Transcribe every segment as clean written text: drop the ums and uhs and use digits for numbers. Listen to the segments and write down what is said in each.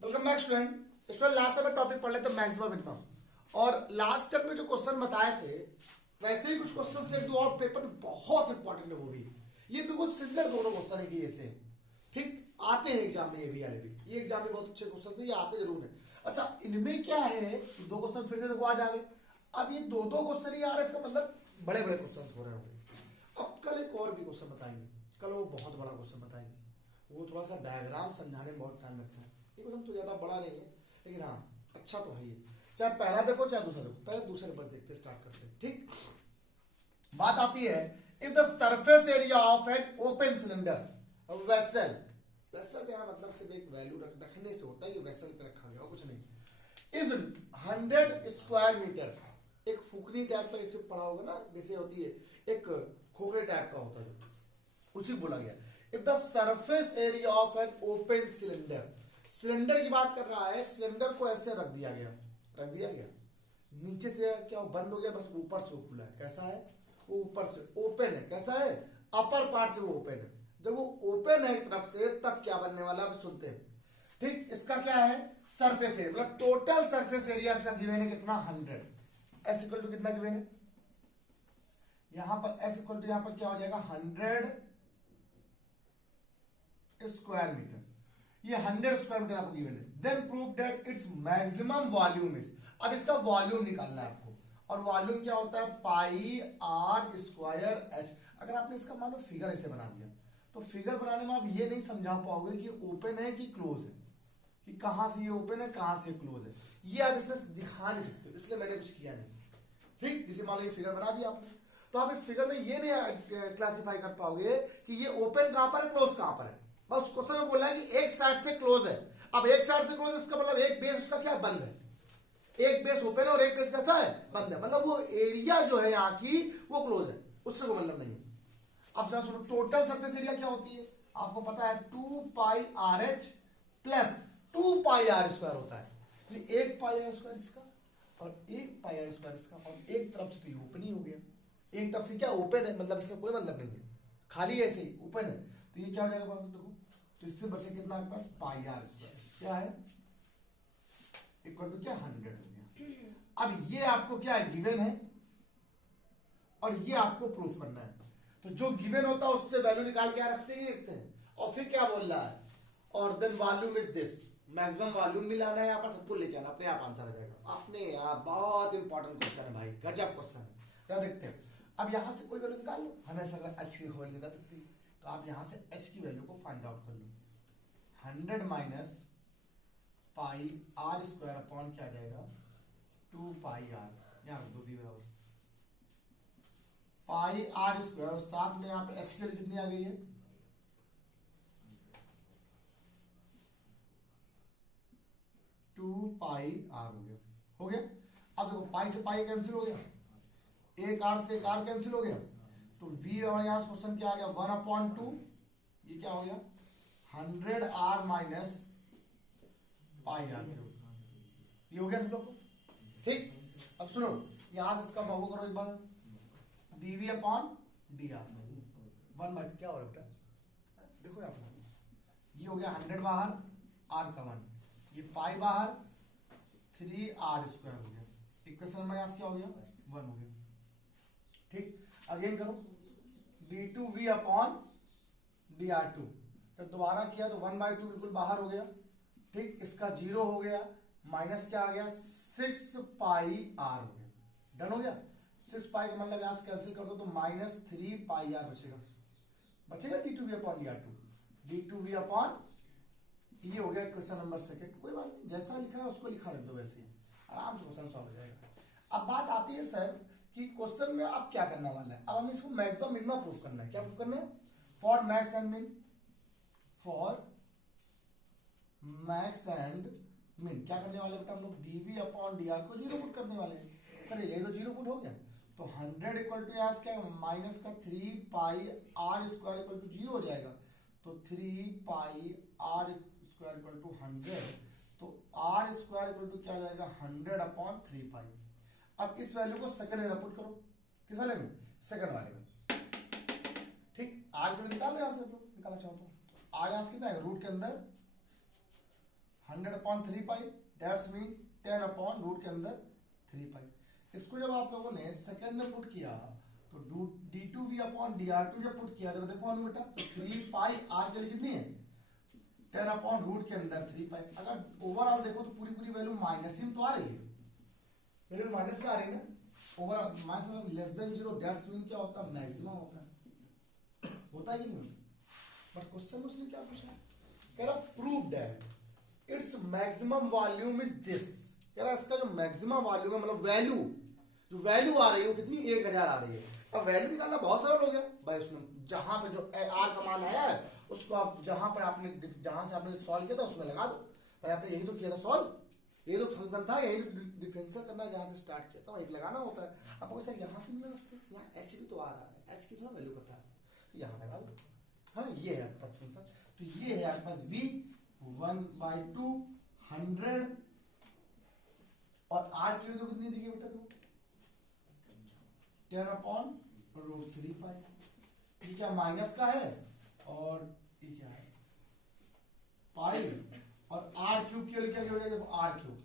Welcome back student. Last time topic पढ़ लेते maximum minimum, और लास्ट टाइम में जो क्वेश्चन बताए थे वैसे ही कुछ क्वेश्चन से दो और पेपर बहुत इंपॉर्टेंट है वो भी। ये बिल्कुल सिमिलर दोनों क्वेश्चन है कि ये सेम ठीक आते हैं एग्जाम में, ये भी वाले भी, ये एग्जाम में बहुत अच्छे क्वेश्चन है, ये आते जरूर है। अच्छा, इनमें क्या है, दो क्वेश्चन फिर से देखो आज आ गए। अब ये दो दो क्वेश्चन ही आ रहे हैं, इसका मतलब बड़े बड़े क्वेश्चन हो रहे होंगे। अब कल एक और भी क्वेश्चन बताएंगे, कल वो बहुत बड़ा क्वेश्चन बताएंगे, वो थोड़ा सा डायग्राम समझाने में बहुत टाइम लगता है। ये क्वेश्चन तो ज्यादा बड़ा नहीं है, लेकिन हाँ अच्छा तो है ये। चाहे पहला देखो चाहे दूसरा देखो, पहले दूसरे बस देखते स्टार्ट करते हैं। ठीक, बात आती है if the surface area of an open cylinder vessel, vessel का मतलब सिर्फ एक वैल्यू रखने से होता है, ये वेसल पे रखा गया और कुछ नहीं, इज 100 स्क्वायर मीटर। एक फुकनी टाइप का इसे पढ़ा होगा ना, जैसे होती है एक खोखले टाइप का होता है, उसी बोला गया। If the surface area of an open cylinder, cylinder की बात कर रहा है, सिलेंडर को ऐसे रख दिया गया, रख दिया गया नीचे से क्या बंद हो गया, बस ऊपर से खुला है। कैसा है वो, ऊपर से ओपन है। कैसा है, अपर पार्ट से वो ओपन है। जब वो ओपन है एक तरफ से तब क्या बनने वाला है, अब सुनते हैं। ठीक, इसका क्या है सरफेस एरिया, मतलब टोटल सरफेस एरिया इसका गिवन है कितना 100। एस इक्वल टू कितना गिवन है यहां पर, एस इक्वल टू यहां पर क्या हो जाएगा 100 स्क्वायर मीटर। ये 100 स्क्वायर मीटर आपको गिवन है। Then prove that it's maximum volume is, अब इसका वॉल्यूम निकालना है आपको, और वॉल्यूम क्या होता है पाई आर स्क्वायर एच। अगर आपने इसका मान लो फिगर ऐसे बना दिया तो फिगर बनाने में आप ये नहीं समझा पाओगे कि ओपन है कि क्लोज है, कि कहां से ये ओपन है कहां से क्लोज है, ये आप इसमें दिखा नहीं सकते, इसलिए मैंने कुछ किया नहीं। ठीक, जैसे मान लो ये फिगर बना दिया आपने, तो आप इस फिगर में ये नहीं क्लासिफाई कर पाओगे कि ये ओपन कहां पर है क्लोज कहां पर है। बस क्वेश्चन में बोला है कि एक साइड से क्लोज है। अब एक साइड से क्लोज है, इसका मतलब एक बेस उसका क्या बंद है, एक बेस ओपन है और एक बेस कैसा है बंद है, मतलब वो एरिया जो है यहाँ की वो क्लोज है, उससे कोई मतलब नहीं है। अब जरा सुनो, टोटल सरफेस एरिया क्या होती है आपको पता है, 2 pi R H plus 2 pi are square होता है। तो एक पाई आर स्क्वायर इसका और एक पाई आर स्क्वायर इसका, और एक तरफ से तो ये ओपन ही हो गया, एक तरफ से क्या ओपन है, मतलब इसमें कोई मतलब नहीं है, खाली ऐसे ही ओपन है। तो ये क्या हो जाएगा देखो, तो इससे बचे कितना आपके पास पाई आर स्क्वायर, क्या है इक्वल टू क्या 100 हो गया। अब ये आपको क्या है गिवन है, और ये आपको प्रूफ करना है। तो जो गिवन होता है उससे वैल्यू निकाल के रखते ही रखते हैं, और फिर क्या बोल रहा है, और then volume is this, maximum volume भी लाना है यहाँ पर, सबको लेके आना, अपने आप आंसर आ जाएगा अपने आप। बहुत इंपॉर्टेंट क्वेश्चन है भाई, गजब क्वेश्चन है। क्या देखते हैं, अब यहां से कोई वैल्यू निकाल लो, हमेशा अगर एच की वैल्यू निकाल सकती है, तो आप यहां से एच की वैल्यू को फाइंड आउट कर लो। 100 minus pi are square upon क्या जाएगा 2 पाई आर, यहाँ दो दी बराबर पाई आर स्क्वायर, और साथ में यहाँ पे एच की वैल्यू कितनी आ गई है 2 पाई आर हो गया, हो गया। अब देखो पाई से पाई कैंसिल हो गया, एक आर से एक आर कैंसिल हो गया, तो वी हमारे यहाँ क्वेश्चन क्या आ गया 1/2, ये क्या हो गया 100 आर माइनस पाई आर, ये हो गया सब लोग को। ठीक, अब सुनो यहां से इसका बहु करो एक बार, dv अपॉन dr 1 क्या हो रहा है बेटा, देखो यहाँ पर ये हो गया 100 बाहर, r का 1, ये पाई बाहर 3r स्क्वायर हो गया, इक्वेशन में यहाँ क्या हो गया 1 हो गया। ठीक, अगेन करो d2v अपॉन dr2, तो दोबारा किया तो 1/2 बिल्कुल बाहर हो गया। ठीक, इसका 0 हो गया, माइनस क्या आ गया 6 पाई आर हो गया, डन हो गया। 6 पाई का मतलब यहां से कैंसिल कर दो तो माइनस 3 पाई आर बचेगा, बचेगा d2v upon dr2, d2v upon, ये हो गया क्वेश्चन नंबर सेकंड। कोई बात नहीं, जैसा लिखा है उसको लिखा रख दो, वैसे ही आराम से क्वेश्चन सॉल्व हो जाएगा। अब बात आती है सर कि क्वेश्चन में आप क्या करना वाला है, अब हमें इसको मैक्सिमम मिनिमम प्रूफ करना है। क्या प्रूफ करना है, फॉर मैक्स एंड मिन, फॉर मैक्स एंड मिन क्या करने वाले बेटा हम लोग, dv अपॉन dr को 0 पुट करने वाले हैं, करेंगे ये तो 0 पुट हो गया, तो 100 इक्वल टू यहाँ क्या माइनस का 3 पाई आर स्क्वायर इक्वल टू 0 हो जाएगा, तो 3 पाई आर स्क्वायर इक्वल टू 100, तो आर स्क्वायर इक्वल टू क्या हो जाएगा 100 अपॉन 3 पाई। अब इस वैल्यू को सेकंड में पुट करो, किस वाले में, सेकंड वाले में। ठीक, आर को निकालो यहाँ से, निकालना चाहो तो आर यहाँ से कितना है रूट के अंदर 100/3 पाई, दैट्स मीन 10 के अंदर 3 पाई। इसको जब आप लोगों ने सेकंड में पुट किया तो d2v/dr2 जब पुट किया, जब देखो बेटा, तो 3 पाई आर के लिए कितनी है 10 के अंदर 3 पाई। अगर ओवरऑल देखो तो पूरी वैल्यू माइनस ही तो आ रही है, वैल्यू माइनस का आ रही है ना, overall minus less than 0, that's mean क्या होता है मैक्सिमम होता है, होता है कि नहीं होता। बट क्वेश्चन उसने क्या पूछा, कह रहा prove that it's maximum volume is this. कह रहा इसका जो मैक्सिमम वॉल्यूम है, मतलब वैल्यू, जो वैल्यू आ रही है वो कितनी 1000 आ रही है। अब वैल्यू निकालना बहुत सरल हो गया भाई, उसमें जहां पे जो आर का मान आया है उसको आप जहां पर आपने जहां से आपने सॉल्व किया था उसमें लगा दो भाई। आपने यही तो किया था सॉल्व, ये तो फंक्शन था, यही डिफरेंशियल करना जहां से स्टार्ट किया था वहीं लगाना होता है। आपको सर यहाँ से मिला, यहाँ एच भी तो आ रहा है, एच की थोड़ा वैल्यू पता है, यहाँ लगा दो। हाँ ये है आपके पास फंक्शन, तो ये है आपके पास v 1/2 100 और r की वैल्यू कितनी देखिए बेटा, तो 10/√3 पाई। ये क्या माइनस का है और ये क्या है पाई, और r क्यूब की वैल्यू क्या हो जाएगी, देखो r क्यूब,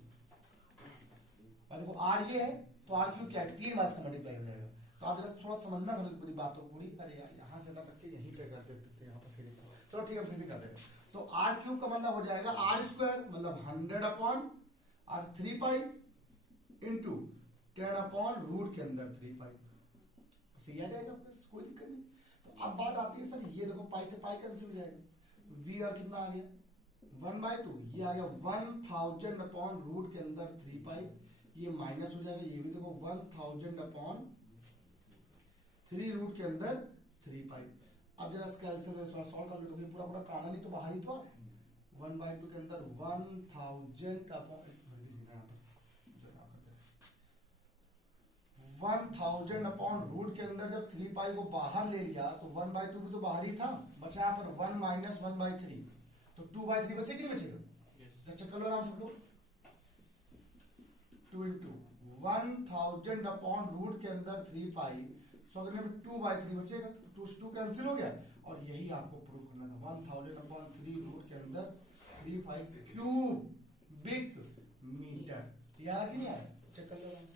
देखो r ये है तो r क्यूब क्या है 3 बार इसका मल्टीप्लाई हो जाएगा। तो आप जरा थोड़ा समझना थोड़ी पूरी बात हो पूरी, अरे यार यहाँ से ना करके यहीं पे कर देते, यहाँ पर सही लिखा, चलो ठीक है फिर भी कर देते। तो r क्यूब का मतलब हो जाएगा r² मतलब 100/3 पाई इंटू 10/√ के अंदर 3 पाई, सही आ जाएगा, बस कोई दिक्कत नहीं। तो अब बात आती है सर, ये देखो पाई से पाई कैंसिल हो जाएगा, v और कितना आ गया 1/2, ये आ गया 1000/√ के अंदर 3 पाई, ये माइनस हो जाएगा, ये भी देखो 1000/3 रूट के अंदर 3 पाई। अब जरा इसका एलसीएम सॉल्व कर लो, पूरा काना नहीं तो बाहर ही तो आ रहा है, 1/2 के अंदर 1000/√ के अंदर जब 3 पाई को बाहर ले लिया तो 1/2 भी तो बाहर ही था, बचा यहाँ पर 1 - 1/3, तो 2/3 बचे कि नहीं बचेगा, चेक कर लो आराम से लोग। 2 × 1000/√ के अंदर 3 पाई, सो करने में 2/3 बचेगा, तो 2 कैंसिल हो गया, और यही आपको प्रूफ करना था 1000/3 के अंदर 3 पाई क्यूबिक मीटर। यार कि नहीं आया, चेक कर लो।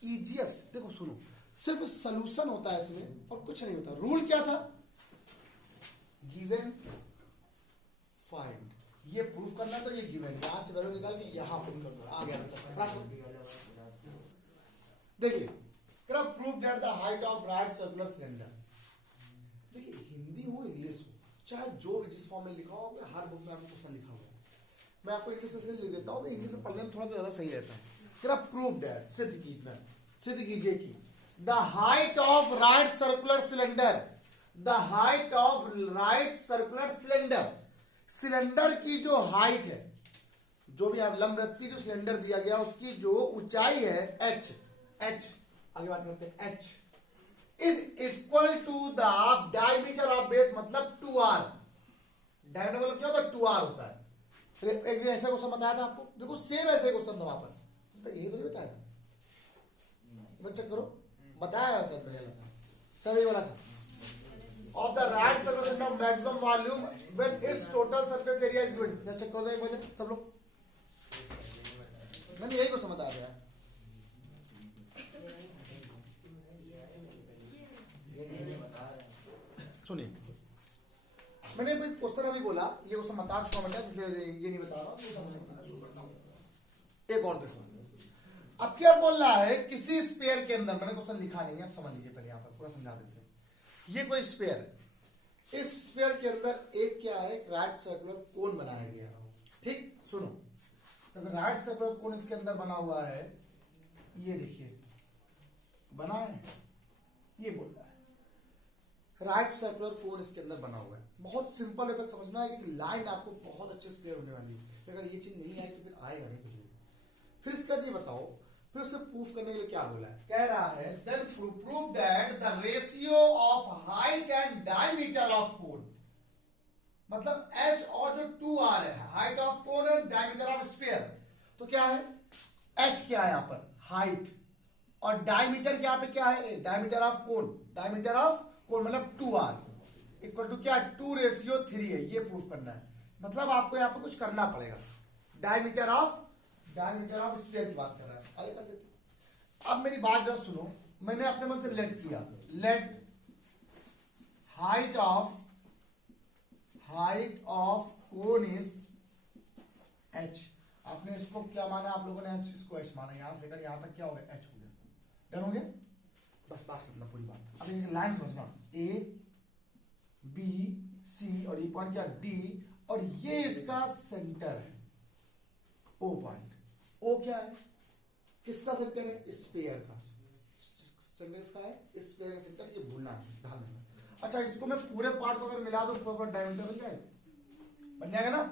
इजीएस्ट, देखो सुनो, सिर्फ सॉल्यूशन होता है इसमें और कुछ नहीं होता। रूल क्या था, गिवन फाइंड, ये प्रूफ करना तो ये गिवन, यहां से वैल्यू निकाल के यहां पुट कर दो, आ गया। देखिए proof that the height of right circular cylinder, देखिए हिंदी हो इंग्लिश हो, चाहे जो भी जिस फॉर्म में लिखा हो, हर बुक में आपको क्वेश्चन लिखा हुआ है, मैं आपको इंग्लिश में लिख देता हूँ, इंग्लिश में पढ़ने में थोड़ा ज्यादा सही रहता है। प्रूफ दैट, सिद्ध कीजिए कि the height of right circular cylinder, the height of right circular cylinder, cylinder की जो हाइट है, जो भी आप लंबवृत्तीय जो सिलेंडर दिया गया उसकी जो ऊंचाई है h, आगे बात करते हैं, h is equal to the diameter of base, मतलब 2r, डायमीटर मतलब क्या होता है 2r होता है। तो एक दिन ऐसा क्वेश्चन बताया था आपको, बिल्कुल सेम ऐसे क्वेश्चन था वहां पर, तो यही तो नहीं बताया था, चेक करो, बताया है शायद मैंने, सर ये वाला था, of the right surface of maximum volume when its total surface area is given, check करो एक बार सब लोग, मैंने यही क्वेश्चन बताया था। सुनिए, मैंने क्वेश्चन अभी बोला, ये क्वेश्चन बता चुका मैं, ये नहीं बता रहा, एक और देखो। अब क्या बोल रहा है, किसी स्फीयर के अंदर, मैंने क्वेश्चन लिखा नहीं है, आप समझ लीजिए पहले, यहाँ पर पूरा समझा देते हैं। ये कोई स्फीयर, इस स्फीयर के अंदर एक क्या है, राइट सर्कुलर कोन बनाया गया, ठीक, सुनो, तो राइट सर्कुलर कोन इसके अंदर बना हुआ है, ये देखिए बना है, ये बोल रहा है राइट सर्कुलर कोन इसके अंदर बना हुआ है। बहुत सिंपल है, बस समझना है कि लाइन आपको बहुत अच्छे से क्लियर होने वाली है, अगर ये चीज नहीं आई तो फिर आएगा नहीं कुछ भी। फिर इसका ये बताओ, फिर उसे प्रूफ करने के लिए क्या बोला है, कह रहा है then prove that the ratio of height and diameter of cone, मतलब h और जो 2r है, height of cone and diameter of sphere, तो क्या है h क्या है यहाँ पर हाइट, और डायमीटर यहाँ पे क्या है, diameter of cone, diameter of cone मतलब 2r इक्वल टू क्या 2:3 है, ये प्रूफ करना है। मतलब आपको यहाँ पे कुछ करना पड़ेगा, डायमीटर ऑफ स्फीयर की बात कर रहा है। आगे कर लेते। अब मेरी बात जरा सुनो, मैंने अपने मन से लेट किया, let height of cone is h। आपने इसको क्या माना, आप लोगों ने इसको h माना, यहां से लेकर यहां तक क्या हो गया, h हो गया। डन हो गया, बस बात समझना पूरी बात। अब एक लाइन समझना, a b c और ये पॉइंट क्या d, और ये इसका सेंटर है o पॉइंट। o क्या है, किसका सेंटर है, स्फीयर का सेंटर, इसका है स्फीयर का सेंटर, ये भूलना है, ध्यान रखना। अच्छा, इसको मैं पूरे पार्ट को अगर मिला दो पूरा डायमीटर बन जाएगा, बन जाएगा ना,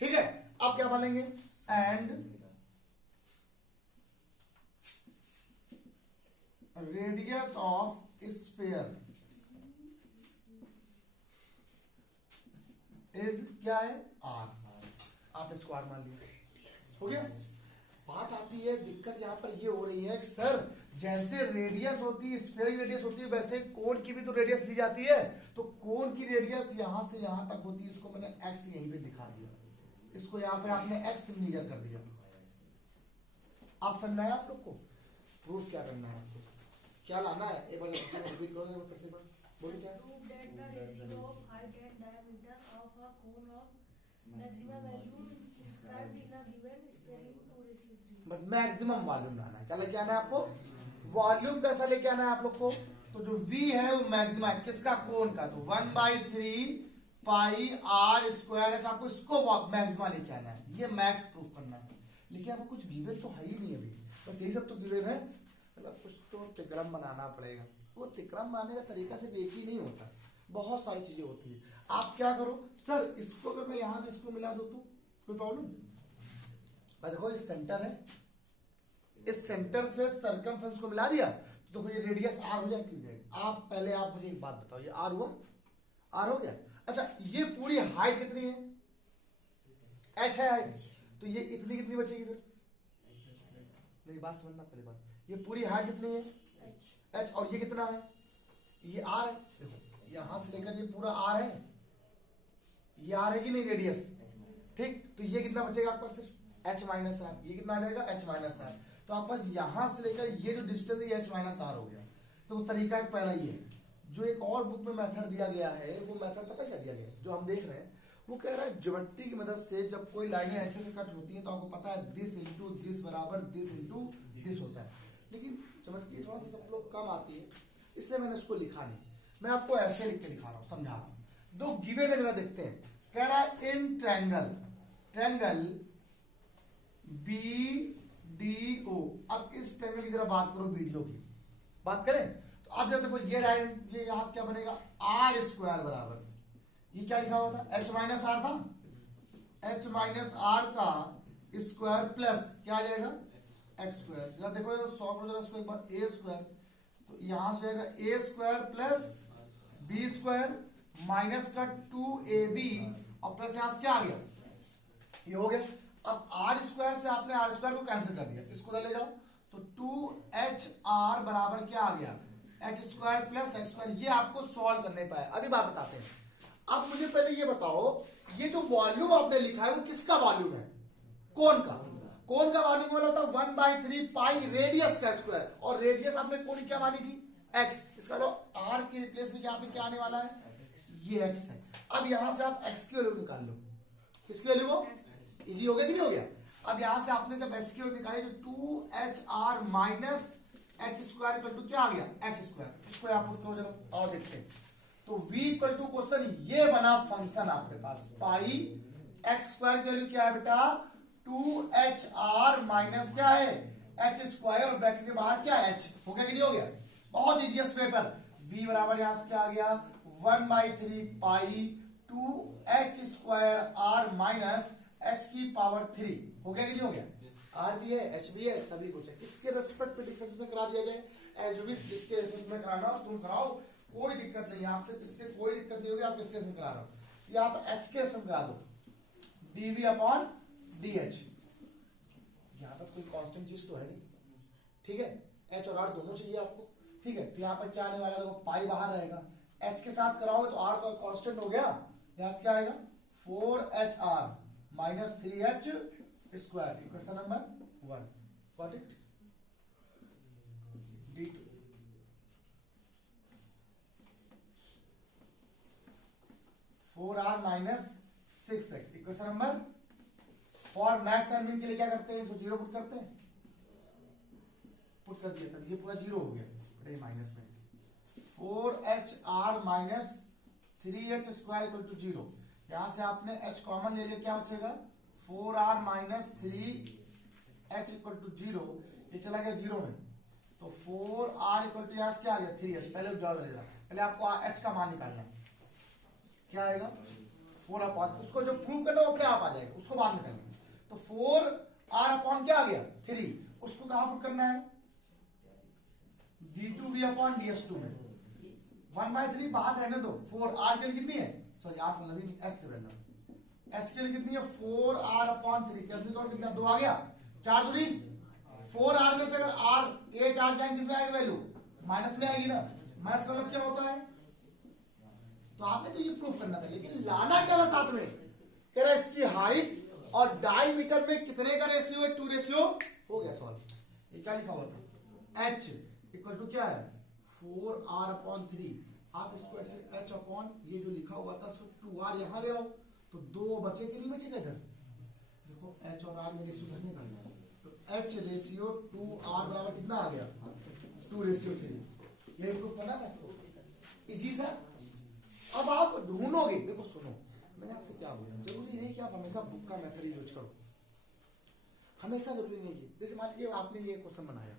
ठीक है। अब क्या बोलेंगे, and radius of sphere is क्या है, आर। आपने इसको आर मान लिया, हो गया। बात आती है, दिक्कत यहां पर ये हो रही है सर, जैसे रेडियस होती है, स्फीयर की रेडियस होती है, वैसे कोन की भी तो रेडियस ली जाती है। तो कोन की रेडियस यहां से यहां तक होती है, इसको मैंने एक्स यहीं पे दिखा दिया, इसको यहां पे आपने एक्स इंटीजर कर दिया। आप समझना है आप लोग को, प्रूफ क्या करना है आपको, क्या लाना है, एक बार रिपीट करोगे फिर से, बोलो क्या। Prove that the ratio of height and diameter of a cone of maximum value described in a given sphere in 2:3। Maximum volume लाना है, क्या लेके आना है आपको, वॉल्यूम कैसा लेके आना है आप लोग को। तो जो v है वो मैक्सिमम है किसका, कोन का, तो 1/3 पाई आर स्क्वायर है, आपको इसको मैक्सिमम लेके आना है, ये मैक्स प्रूफ करना है। लेकिन आपको कुछ गिवन तो है ही नहीं अभी, बस यही सब तो गिवन है, मतलब कुछ तो तिक्रम बनाना पड़ेगा। वो तिक्रम बनाने का तरीका सिर्फ एक ही नहीं होता, बहुत सारी चीजें होती है। आप क्या करो सर, इसको अगर मैं यहां से इसको मिला दूं तो कोई प्रॉब्लम, देखो ये सेंटर है, इस सेंटर से सर्कमफ्रेंस को मिला दिया तो देखो ये रेडियस आर हो जाएगी, क्यों जाएगी। आप पहले आप मुझे एक बात बताओ, ये आर हुआ, आर हो गया। अच्छा, ये पूरी हाइट कितनी है, एच है हाइट, तो ये इतनी कितनी बचेगी फिर, मेरी बात समझना पहले बात, ये पूरी हाइट कितनी है, एच, और ये कितना है, ये आर है। देखो यहां से लेकर ये पूरा आर है, ये आर है कि नहीं रेडियस, ठीक। तो ये कितना बचेगा आपके पास, सिर्फ एच माइनस आर, ये कितना आ जाएगा, एच माइनस आर। तो आपके पास यहां से लेकर ये जो डिस्टेंस है एच माइनस आर हो गया। तो तरीका एक पहला ये है, जो एक और बुक में मेथड दिया गया है, वो मेथड पता क्या दिया गया है, जो हम देख रहे हैं, वो कह रहा है ज्योमेट्री की मदद से जब कोई लाइनें ऐसे से कट होती हैं तो आपको पता है दिस इंटू दिस बराबर दिस इंटू दिस होता है। लेकिन ज्योमेट्री थोड़ा सा सब लोग कम आती है, इसलिए मैंने उसको लिखा नहीं, मैं आपको ऐसे लिख के दिखा रहा हूँ, समझा रहा हूँ। दो गिवन है, जरा देखते हैं। कह रहा है इन ट्रायंगल BDO। अब इस ट्रायंगल की जरा बात करो, BDO की बात करें तो आप जरा देखो, ये यहां से क्या बनेगा, आर स्क्वायर बराबर, ये क्या लिखा हुआ था, एच माइनस आर था, एच माइनस आर का स्क्वायर प्लस क्या आ जाएगा, एक्स स्क्वायर। जरा देखो 100 करो जरा इसको एक बार, ए स्क्वायर, तो यहां से जाएगा A square plus B square minus का 2ab और प्लस यहां से क्या आ गया, ये हो गया। अब आर स्क्वायर से आपने आर स्क्वायर को कैंसिल कर दिया, इसको ले जाओ, तो 2HR बराबर क्या आ गया, H square plus x square. ये आपको सॉल्व करने पाए, अभी बात बताते हैं। अब मुझे पहले ये बताओ, ये जो वॉल्यूम आपने लिखा है वो किसका वॉल्यूम है, कोन का। कोन का वॉल्यूम वाला होता है 1/3 पाई रेडियस का स्क्वायर, और रेडियस आपने कोन क्या मानी थी, एक्स। इसका लो आर के रिप्लेस में यहाँ पे क्या आने वाला है, ये एक्स है। अब यहां से आप एक्स की वैल्यू निकाल लो, किसकी वैल्यू वो, इजी हो गया कि नहीं हो गया। अब यहां से आपने जब एक्स की वैल्यू निकाली तो 2HR minus h square equal to क्या आ गया, एक्स स्क्वायर। इसको आप पुट करो जरा और देखते हैं। तो v इक्वल टू क्वेश्चन ये बना फंक्शन आपके पास, पाई एक्स स्क्वायर की वैल्यू क्या है बेटा, 2HR माइनस क्या है, एच स्क्वायर, और ब्रैकेट के बाहर क्या है, एच। हो गया कि नहीं हो गया, बहुत इजीएस्ट पेपर। v बराबर यहां से क्या आ गया, 1/3 पाई 2h square r minus h की पावर 3। हो गया कि नहीं हो गया, r भी है, h भी है, सभी कुछ है। किसके रेस्पेक्ट पे डिफरेंशिएशन करा दिया जाए, एज विश, जिसके रेस्पेक्ट में कराना हो तुम कराओ, कोई दिक्कत नहीं, आपसे इससे कोई दिक्कत नहीं होगी। आप किससे रेस्पेक्ट करा रहे हो, यहाँ पर h के रेस्पेक्ट करा दो, dv अपॉन dh। यहाँ पर कोई कांस्टेंट चीज तो है नहीं, ठीक है, h और r दोनों चाहिए आपको, ठीक है। तो यहाँ पर क्या आने वाला है, पाई बाहर रहेगा, h के साथ कराओगे तो r का कांस्टेंट हो गया, यहाँ से क्या आएगा 4HR minus 3h square equation number 1 got it d2 4r minus 6x equation number for max and मिन के लिए क्या करते हैं, इसको जीरो पुट करते हैं, पुट कर दिया तब ये पूरा जीरो हो गया, माइनस में 4HR minus 3H square equal to zero. यहां से आपने H कॉमन ले लिया, क्या बचेगा 4R minus 3H equal to zero, ये चला गया जीरो में, तो 4R इक्वल टू यहां से क्या आ गया 3H। पहले पहले आपको H का मान निकालना है, क्या आएगा 4 अपॉन, उसको जो प्रूव करना वो अपने आप आ जाएगा, उसको बाहर निकालेंगे। तो 4R अपॉन क्या आ गया 3, उसको कहां पुट करना है d2v अपॉन ds2 में, 1/3 बाहर रहने दो, 4R के लिए कितनी है, सॉरी R से मतलब S से पहले, S के लिए कितनी है 4R अपॉन 3, कैंसिल करो कितना 2 आ गया, 4 दूनी 4R में से अगर R 8R जाएंगे किसमें आएगा वैल्यू, माइनस में आएगी ना, माइनस का मतलब क्या होता है, तो आपने तो ये प्रूफ करना था, लेकिन लाना क्या था साथ में, कह रहा है इसकी हाइट और डायमीटर में कितने का रेशियो है, 2 रेशियो, हो गया सॉल्व। ये क्या लिखा हुआ था H इक्वल टू क्या है 4R अपॉन 3, आप इसको ऐसे H अपॉन ये जो लिखा हुआ था 2R यहां ले आओ, तो 2 बचे कि नहीं बचेगा इधर, देखो H और R में रेशियो घर निकालना है, तो H रेशियो 2R बराबर कितना आ गया 2 रेशियो 3, ये प्रूफ करना था इजी सा। अब आप ढूंढोगे, देखो सुनो मैंने आपसे क्या बोला, जरूरी नहीं कि आप हमेशा बुक का मेथड ही यूज करो, हमेशा जरूरी नहीं कि, जैसे मान लीजिए आपने ये क्वेश्चन बनाया,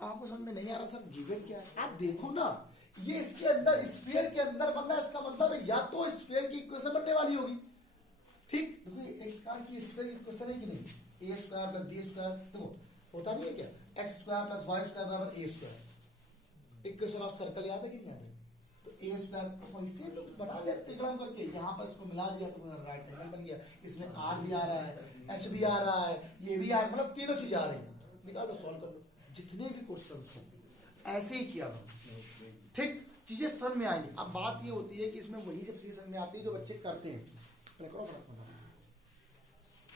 आपको समझ में नहीं आ रहा सर गिवन क्या है, आप देखो ना ये इसके अंदर स्फीयर के अंदर बनना है, इसका मतलब है या तो स्फीयर की इक्वेशन बनने वाली होगी, ठीक, देखो एक कार की स्फीयर की इक्वेशन है कि नहीं, a square plus b square, देखो होता नहीं है क्या, x square plus y square बराबर a square, equation of circle याद है कि नहीं याद है, तो a स्क्वायर वैसे हम लोग बना लेते त्रिकोण करके, यहाँ पर इसको मिला दिया तो राइट एंगल बन गया, इसमें r भी आ रहा है, h भी आ रहा है, ये भी आ रहा है, मतलब तीनों चीजें आ रही है, निकालो सॉल्व कर लो, जितने भी क्वेश्चन हो ऐसे ही किया ठीक, चीजें समझ में आएंगी। अब बात ये होती है कि इसमें वही जब चीजें समझ में आती है जो बच्चे करते हैं,